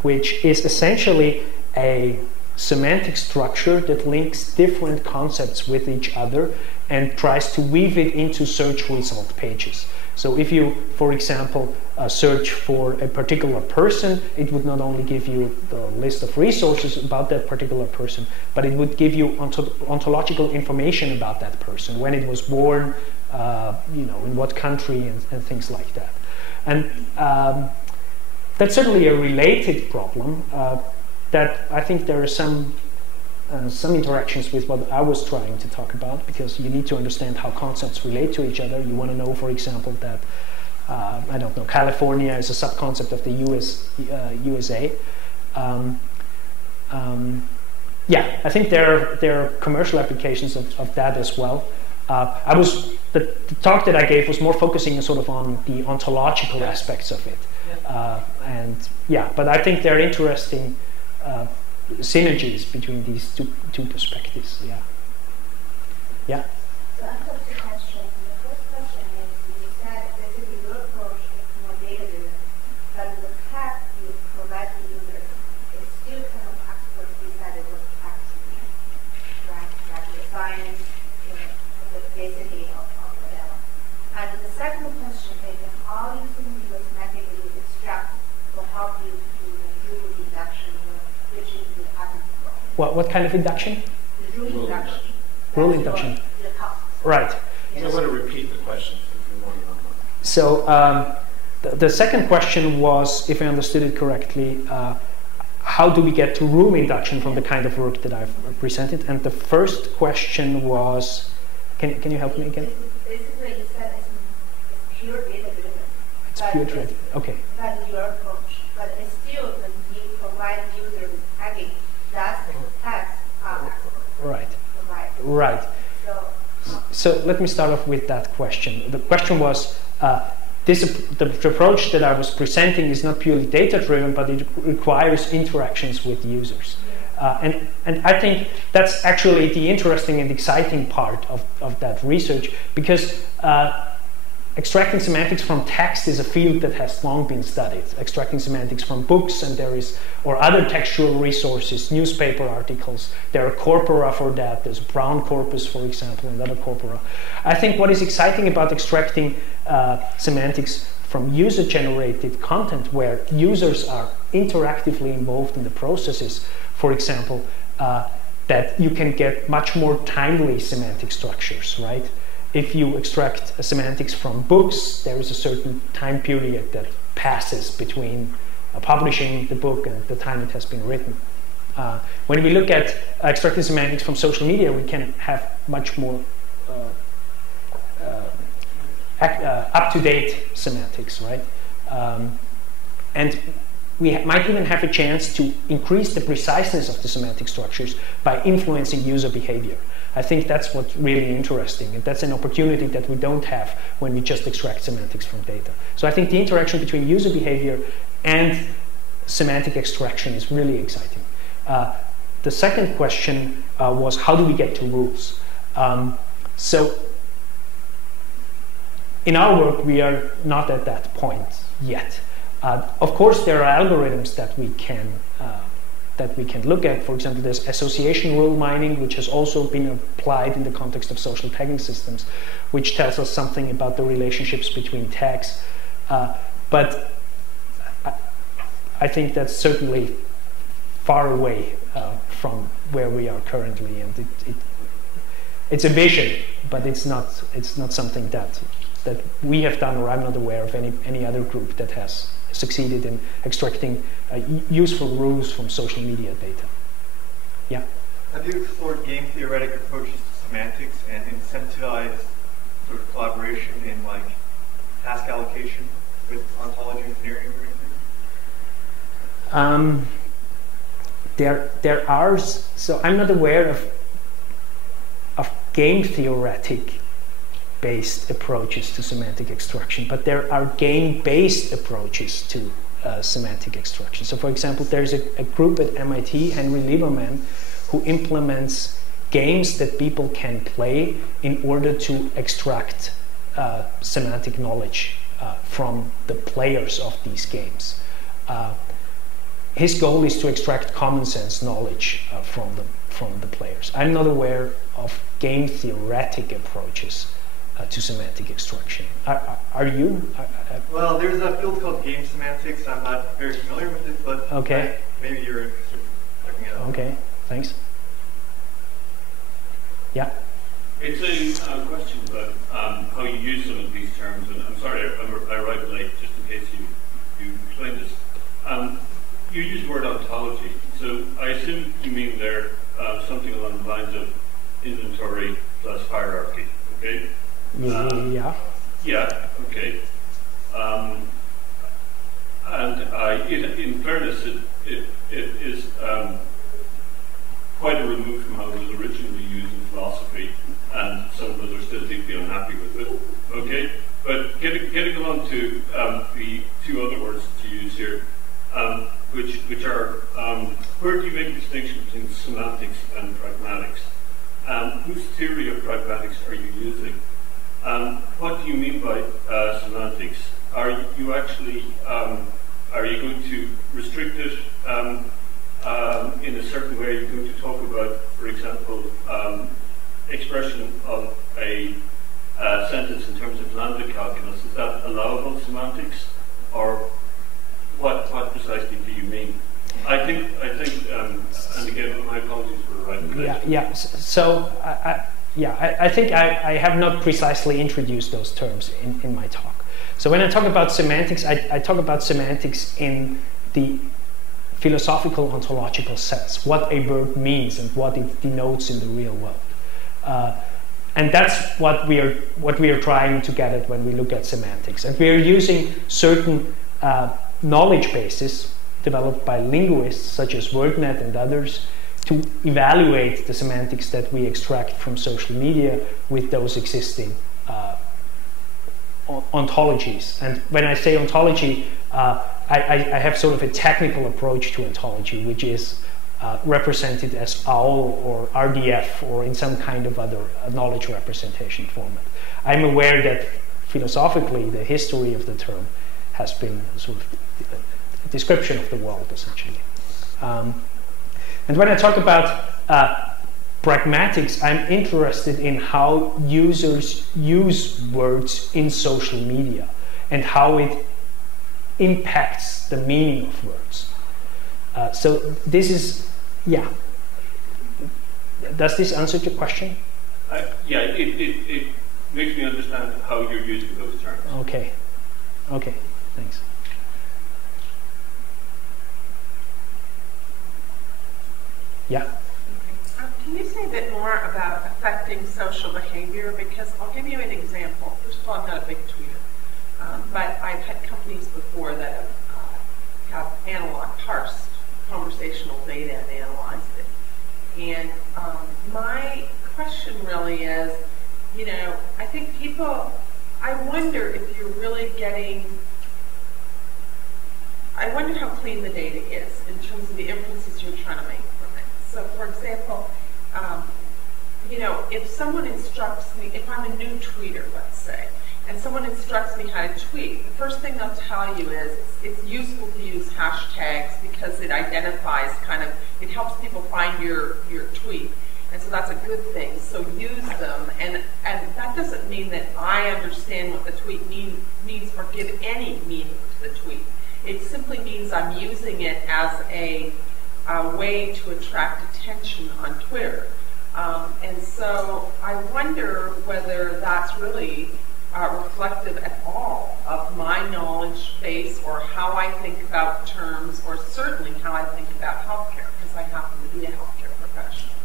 which is essentially a semantic structure that links different concepts with each other and tries to weave it into search result pages. So if you, for example, search for a particular person, it would not only give you the list of resources about that particular person, but it would give you ontological information about that person, when it was born, in what country, and things like that. And that's certainly a related problem. That I think there are some interactions with what I was trying to talk about, because you need to understand how concepts relate to each other. You want to know, for example, that I don't know, California is a subconcept of the USA. Yeah, I think there are commercial applications of that as well. The talk that I gave was more focusing sort of on the ontological aspects of it, but I think there are interesting synergies between these two perspectives. Yeah. Yeah. So I have two questions. The first question is, you said basically your approach is more data-driven, but the path you provide to users is still kind of experts decided what facts to be, right? Like the science, the basically of whatever. And the second question is, how you think the semantic extract will help you to do deduction, which is the pattern problem? What kind of induction? The rule induction. Rule induction. Right. So I want to repeat the question if you want to. So the second question was, if I understood it correctly, how do we get to rule induction from the kind of work that I've presented? And the first question was, can you help me again? Basically, you said it's pure data-driven. It's pure data. Okay. That's your approach, but it's still when you provide users with tagging, that's the tags are right. provided. Right. So let me start off with that question. The question was, the approach that I was presenting is not purely data-driven, but it requires interactions with users. And I think that's actually the interesting and exciting part of that research, because extracting semantics from text is a field that has long been studied. Extracting semantics from books, and or other textual resources, newspaper articles. There are corpora for that. There's Brown corpus, for example, and other corpora. I think what is exciting about extracting semantics from user-generated content, where users are interactively involved in the processes, for example, that you can get much more timely semantic structures, right? If you extract semantics from books, there is a certain time period that passes between publishing the book and the time it has been written. When we look at extracting semantics from social media, we can have much more up-to-date semantics, right? And we might even have a chance to increase the preciseness of the semantic structures by influencing user behavior. I think that's what's really interesting, and that's an opportunity that we don't have when we just extract semantics from data. So I think the interaction between user behavior and semantic extraction is really exciting. The second question was, how do we get to rules? So in our work, we are not at that point yet. Of course, there are algorithms that we can look at. For example, there's association rule mining, which has also been applied in the context of social tagging systems, which tells us something about the relationships between tags. But I think that's certainly far away from where we are currently, and it's a vision, but it's not something that we have done, or I'm not aware of any other group that has succeeded in extracting useful rules from social media data. Yeah. Have you explored game theoretic approaches to semantics and incentivized sort of collaboration in like task allocation with ontology engineering or anything? There are, so I'm not aware of game theoretic based approaches to semantic extraction, but there are game-based approaches to semantic extraction. So for example, there's a group at MIT, Henry Lieberman, who implements games that people can play in order to extract semantic knowledge from the players of these games. His goal is to extract common sense knowledge from the players. I'm not aware of game theoretic approaches to semantic extraction. Are you? Well, there's a field called game semantics. I'm not very familiar with it, but okay. Maybe you're interested in looking it up. Okay, thanks. Yeah? It's a question about how you use some of these terms, and I'm sorry I arrived late, just in case you explained this. You use the word ontology, so I assume you mean there something along the lines of inventory plus hierarchy, okay? Yeah. Yeah, okay. In fairness, it is quite a remove from how it was originally used in philosophy, and some of us are still deeply unhappy with it, okay? But getting along to the two other words to use here, which are, where do you make the distinction between semantics and pragmatics? Whose theory of pragmatics are you using? What do you mean by semantics? Are you actually, are you going to restrict it in a certain way? Are you going to talk about, for example, expression of a sentence in terms of lambda calculus? Is that allowable semantics? Or what precisely do you mean? I think, and again, my apologies for writing. Yeah. So I think I have not precisely introduced those terms in my talk. So when I talk about semantics, I talk about semantics in the philosophical ontological sense, what a word means and what it denotes in the real world. And that's what we are trying to get at when we look at semantics. And we are using certain knowledge bases developed by linguists such as WordNet and others to evaluate the semantics that we extract from social media with those existing ontologies. And when I say ontology, I have sort of a technical approach to ontology, which is represented as OWL or RDF or in some kind of other knowledge representation format. I'm aware that philosophically the history of the term has been sort of a description of the world, essentially. And when I talk about pragmatics, I'm interested in how users use words in social media and how it impacts the meaning of words. So this is, yeah. Does this answer your question? Yeah, it makes me understand how you're using those terms. Okay, thanks. Yeah. Can you say a bit more about affecting social behavior? Because I'll give you an example. First of all, I'm not a big tweeter. but I've had companies before that have parsed conversational data and analyzed it. And my question really is, I think I wonder if you're really I wonder how clean the data is in terms of the inferences you're trying to make from it. So, for example, if someone instructs me, if I'm a new tweeter, let's say, and someone instructs me how to tweet, the first thing they'll tell you is it's useful to use hashtags because it identifies it helps people find your tweet. And so that's a good thing. So use them. And that doesn't mean that I understand what the tweet means or give any meaning to the tweet. It simply means I'm using it as a way to attract attention on Twitter. And so I wonder whether that's really reflective at all of my knowledge base or how I think about terms, or certainly how I think about healthcare, because I happen to be a healthcare professional.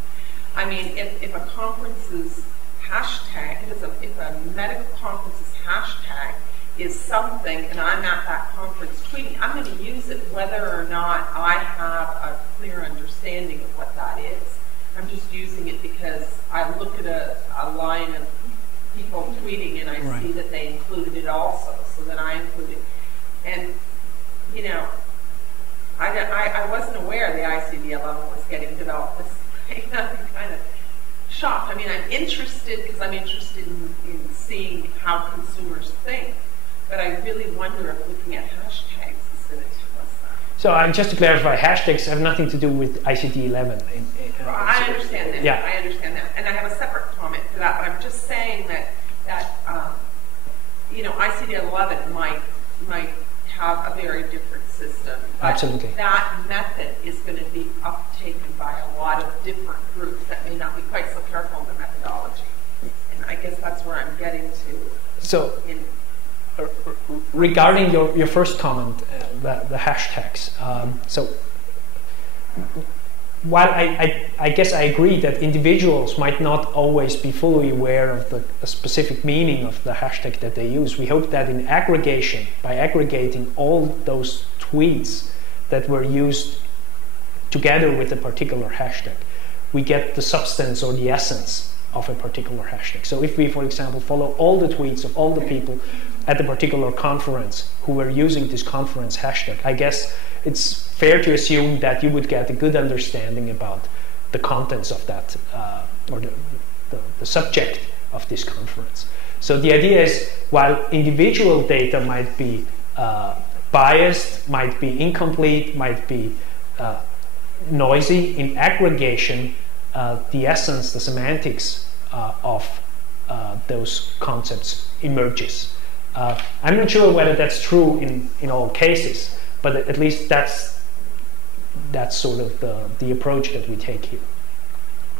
I mean, if a conference's hashtag, if a medical conference's hashtag is something, and I'm at that conference tweeting, I'm going to use it whether or not I have a clear understanding of what that is. I'm just using it because I look at a line of people tweeting and I see that they included it also, so that I include it. And, I wasn't aware the ICD-11 was getting developed this way. I'm kind of shocked. I mean, I'm interested because I'm interested in seeing how consumers think, but I really wonder if looking at hashtags is going to tell us that. So just to clarify, hashtags have nothing to do with ICD-11. I understand that. Yeah. I understand that, and I have a separate comment to that. But I'm just saying that ICD-11 might have a very different system. But absolutely. That method is going to be uptaken by a lot of different groups that may not be quite so careful in their methodology. And I guess that's where I'm getting to. So, regarding your first comment, the hashtags. So, while I guess I agree that individuals might not always be fully aware of the specific meaning of the hashtag that they use, we hope that in aggregation, by aggregating all those tweets that were used together with a particular hashtag, we get the substance or the essence of a particular hashtag. So if we, for example, follow all the tweets of all the people at a particular conference who were using this conference hashtag, I guess it's fair to assume that you would get a good understanding about the contents of that, or the subject of this conference. So the idea is, while individual data might be biased, might be incomplete, might be noisy, in aggregation, the essence, the semantics of those concepts emerges. I'm not sure whether that's true in all cases, but at least that's sort of the approach that we take here.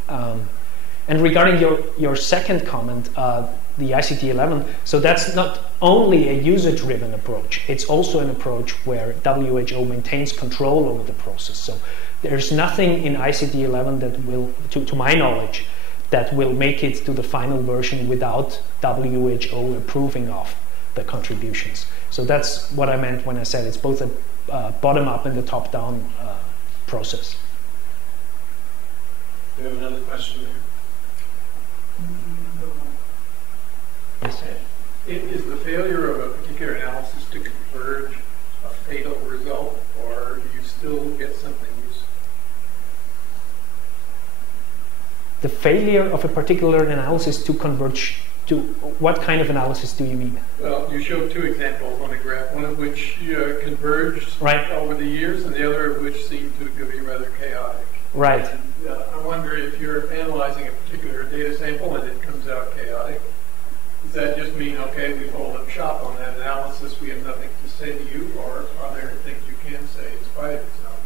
And regarding your second comment, the ICD-11, so that's not only a user-driven approach, it's also an approach where WHO maintains control over the process. So there's nothing in ICD-11 that will, to my knowledge, that will make it to the final version without WHO approving of the contributions. So that's what I meant when I said it's both a bottom-up and a top-down process. Do we have another question here? Yes. Is the failure of a particular analysis to converge a fatal result, or do you still get something useful? The failure of a particular analysis to converge to what kind of analysis do you mean? Well, you showed two examples on the graph, one of which converged over the years, and the other of which seemed to be rather chaotic. Right. And, I wonder if you're analyzing a particular data sample and it comes out chaotic, does that just mean, okay, we hold up shop on that analysis, we have nothing to say to you, or are there things you can say in spite of itself?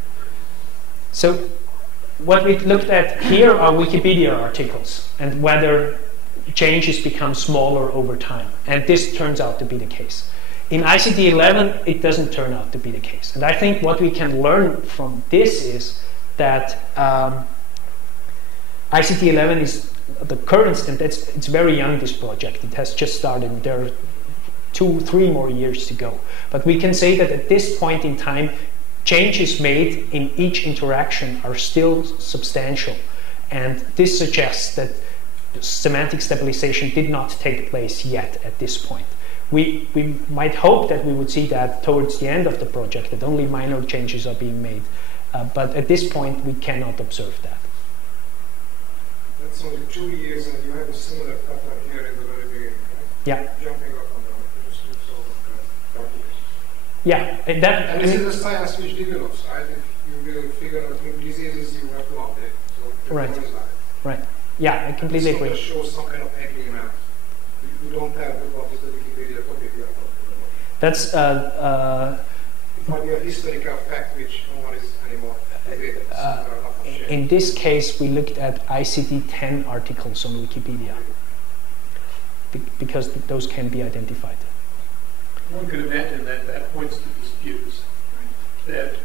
So what we looked at here are Wikipedia articles and whether changes become smaller over time. And this turns out to be the case. In ICD-11, it doesn't turn out to be the case. And I think what we can learn from this is that ICD-11 is the current, and it's very young, this project. It has just started. There are 2-3 more years to go. But we can say that at this point in time, changes made in each interaction are still substantial. And this suggests that semantic stabilization did not take place yet at this point. We might hope that we would see that towards the end of the project, that only minor changes are being made. But at this point, we cannot observe that. That's only 2 years, and you have a similar pattern here in the very beginning, right? Yeah. Jumping up and down, just sort of particles. Yeah. And this is a science which develops, right? If you will figure out new diseases, you have to update. So right. Right. Yeah, I completely agree. It shows some kind of agreement. We don't have what is the Wikipedia topic we are talking about. That's it might be a historical fact which no one is anymore debating. in this case, we looked at ICD-10 articles on Wikipedia because those can be identified. One could imagine that that points to disputes, that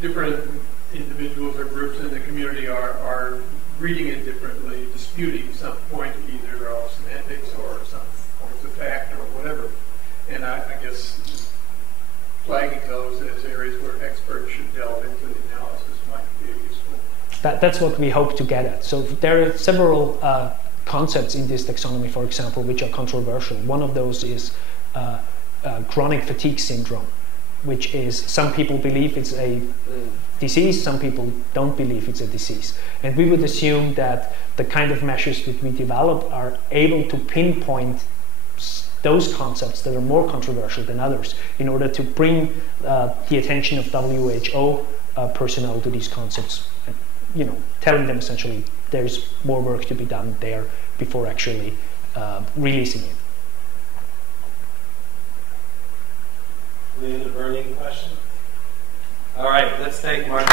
different individuals or groups in the community are reading it differently, disputing some point either of semantics or some points of fact or whatever. And I guess flagging those as areas where experts should delve into the analysis might be useful. That's what we hope to get at. So there are several concepts in this taxonomy, for example, which are controversial. One of those is chronic fatigue syndrome, which is some people believe it's a disease, some people don't believe it's a disease. And we would assume that the kind of measures that we develop are able to pinpoint those concepts that are more controversial than others in order to bring the attention of WHO personnel to these concepts, and, telling them essentially there's more work to be done there before actually releasing it. Any other burning question? All right, let's thank Markus.